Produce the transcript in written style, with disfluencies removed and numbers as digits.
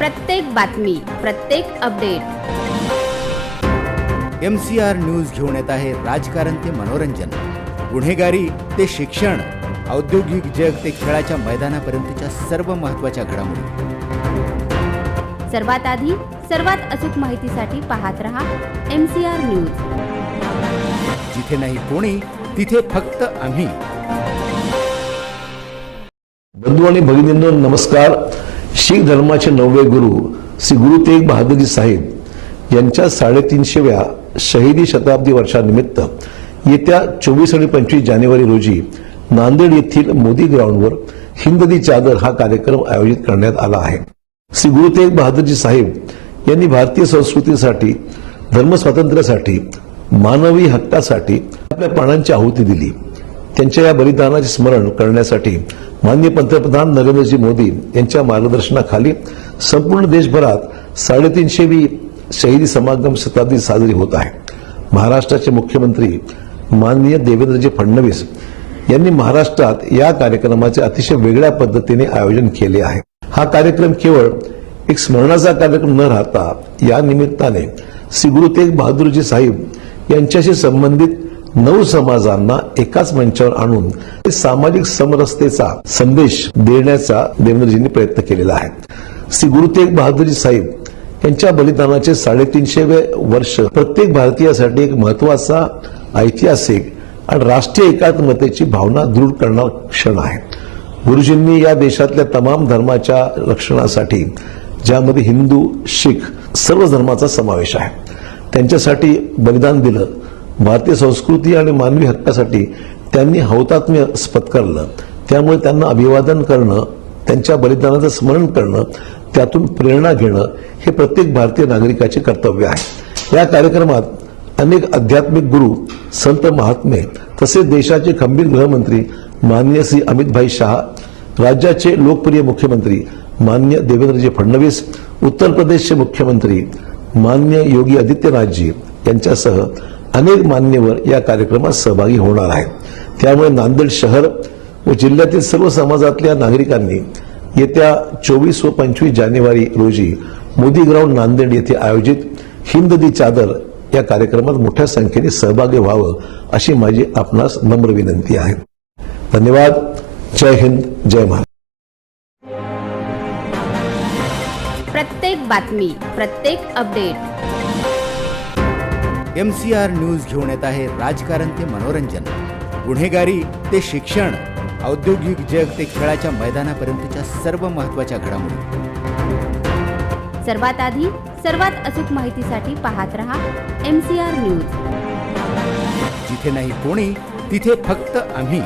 प्रत्येक बातमी, प्रत्येक अपडेट MCR न्यूज घेऊन येत आहे राजकारण ते मनोरंजन, गुन्हेगारी ते शिक्षण, औद्योगिक जग ते खेळाच्या मैदानापर्यंतच्या सर्व महत्त्वाच्या घडामोडी. सर्वात आधी सर्वात अचूक माहितीसाठी पाहत रहा MCR न्यूज. जिथे नाही कोणी तिथे फक्त आम्ही. बंधू आणि भगिनींनो नमस्कार. शीख धर्माचे 9वे गुरु श्री गुरु तेग बहादुरजी साहेब यांच्या 350व्या शहीदी शताब्दी वर्षानिमित्त येत्या 24 आणि 25 जानेवारी रोजी नांदेड येथील मोदी ग्राउंडवर हिंद दी चादर हा कार्यक्रम आयोजित करण्यात आला आहे. श्री गुरु तेग बहादुरजी साहेब यांनी भारतीय संस्कृतीसाठी, धर्मस्वातंत्र्यासाठी, मानवी हक्कासाठी आपल्या प्राणांची आहुती दिली. त्यांच्या या बलिदानाचे स्मरण करण्यासाठी माननीय पंतप्रधान नरेंद्रजी मोदी यांच्या मार्गदर्शनाखाली संपूर्ण देशभरात 350वी शहीदी समागम शताब्दी साजरी होत आहे. महाराष्ट्राचे मुख्यमंत्री माननीय देवेंद्रजी फडणवीस यांनी महाराष्ट्रात या कार्यक्रमाचे अतिशय वेगळ्या पद्धतीने आयोजन केले आहे. हा कार्यक्रम केवळ एक स्मरणाचा कार्यक्रम न राहता या निमित्ताने श्री गुरु तेग बहादुरजी साहेब यांच्याशी संबंधित 9 समाजांना एकाच मंचावर आणून सामाजिक समरसतेचा संदेश देण्याचा देवेंद्रजींनी प्रयत्न केलेला आहे. श्री गुरु तेग बहादुरजी साहेब यांच्या बलिदानाचे 350वे वर्ष प्रत्येक भारतीयासाठी एक महत्वाचा, ऐतिहासिक आणि राष्ट्रीय एकात्मतेची भावना दृढ करणारा क्षण आहे. गुरुजींनी या देशातल्या तमाम धर्माच्या रक्षणासाठी, ज्यामध्ये हिंदू, शीख सर्व धर्माचा समावेश आहे, त्यांच्यासाठी बलिदान दिलं. भारतीय संस्कृती आणि मानवी हक्कासाठी त्यांनी हौतात्म्य पत्करलं. त्यामुळे त्यांना अभिवादन करणं, त्यांच्या बलिदानाचं स्मरण करणं, त्यातून प्रेरणा घेणं हे प्रत्येक भारतीय नागरिकाचे कर्तव्य आहे. या कार्यक्रमात अनेक आध्यात्मिक गुरु, संत महात्मे तसेच देशाचे खंबीर गृहमंत्री माननीय श्री अमितभाई शाह, राज्याचे लोकप्रिय मुख्यमंत्री माननीय देवेंद्रजी फडणवीस, उत्तर प्रदेशचे मुख्यमंत्री माननीय योगी आदित्यनाथजी यांच्यासह अनेक मान्यवर या कार्यक्रमात सहभागी होणार आहेत. त्यामुळे नांदेड शहर व जिल्ह्यातील सर्व समाजातल्या नागरिकांनी येत्या 24 व 25 जानेवारी रोजी मोदी ग्राउंड नांदेड येथे आयोजित हिंद दी चादर या कार्यक्रमात मोठ्या संख्येने सहभागी व्हावं अशी माझी आपणास नम्र विनंती आहे. धन्यवाद. जय हिंद, जय महाराष्ट्र. प्रत्येक बातमी, प्रत्येक अपडेट MCR न्यूज घेऊन येत आहे राजकारण ते मनोरंजन, गुन्हेगारी ते शिक्षण, औद्योगिक जग ते खेळाच्या मैदानापर्यंतच्या सर्व महत्त्वाच्या घडामोडी. सर्वात आधी सर्वात अचूक माहितीसाठी पाहत रहा MCR न्यूज. जिथे नाही कोणी तिथे फक्त आम्ही.